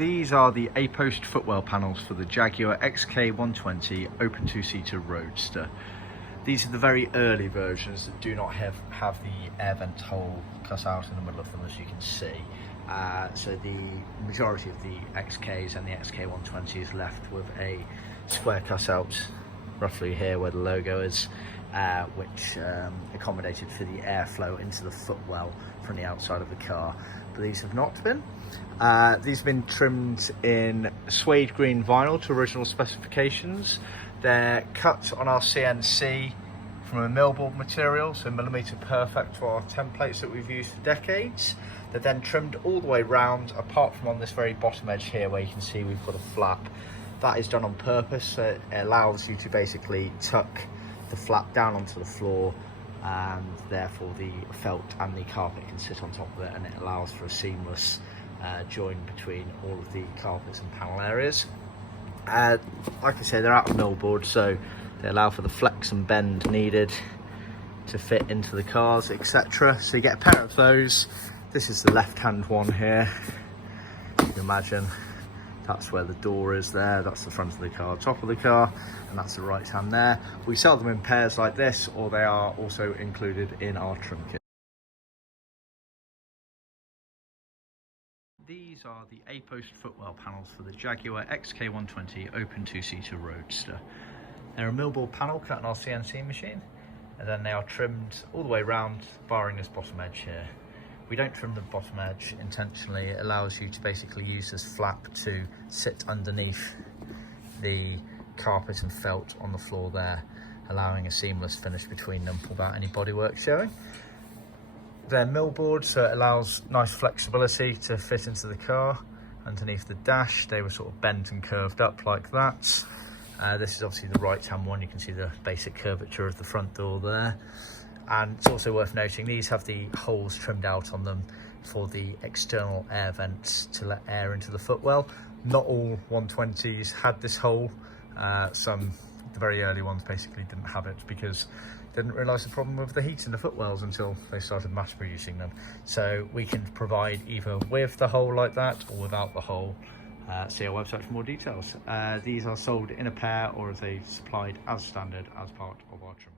These are the A-Post Footwell Panels for the Jaguar XK120 open two-seater Roadster. These are the very early versions that do not have the air vent hole cut out in the middle of them, as you can see. So the majority of the XKs and the XK120 is left with a square cutout roughly here where the logo is, which accommodated for the airflow into the footwell from the outside of the car. But these have not been. These have been trimmed in Suede Green Vinyl to original specifications. They're cut on our CNC from a Millboard material, so millimetre-perfect to our templates that we've used for decades. They're then trimmed all the way round, apart from on this very bottom edge here where you can see we've got a flap. That is done on purpose, so it allows you to basically tuck the flap down onto the floor, and therefore the felt and the carpet can sit on top of it, and it allows for a seamless join between all of the carpets and panel areas. Like I say, they're out of Millboard, so they allow for the flex and bend needed to fit into the cars, etc. So you get a pair of those. This is the left hand one here. You can imagine that's where the door is there, that's the front of the car, top of the car, and that's the right hand there. We sell them in pairs like this, or they are also included in our trim kit. These are the A-Post Footwell Panels for the Jaguar XK120 open two-seater Roadster. They're a Millboard panel cut on our CNC machine, and then they are trimmed all the way around, barring this bottom edge here. We don't trim the bottom edge intentionally. It allows you to basically use this flap to sit underneath the carpet and felt on the floor there, allowing a seamless finish between them without any bodywork showing. They're Millboard, so it allows nice flexibility to fit into the car. Underneath the dash, they were sort of bent and curved up like that. This is obviously the right hand one. You can see the basic curvature of the front door there. And it's also worth noting, these have the holes trimmed out on them for the external air vents to let air into the footwell. Not all 120s had this hole. Some, the very early ones, basically didn't have it because they didn't realise the problem with the heat in the footwells until they started mass producing them. So we can provide either with the hole like that or without the hole. See our website for more details. These are sold in a pair or as they supplied as standard as part of our trim.